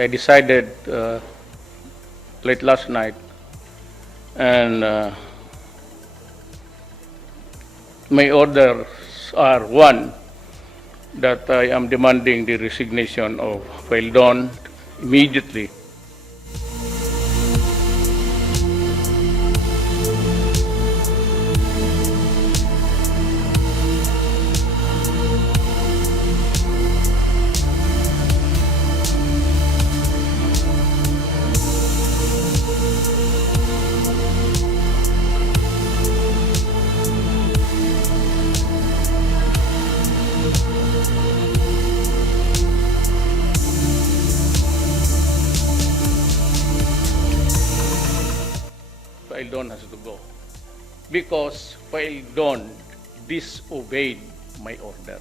I decided late last night, and my orders are one, that I am demanding the resignation of Faildon immediately. Faildon has to go because Faildon disobeyed my order.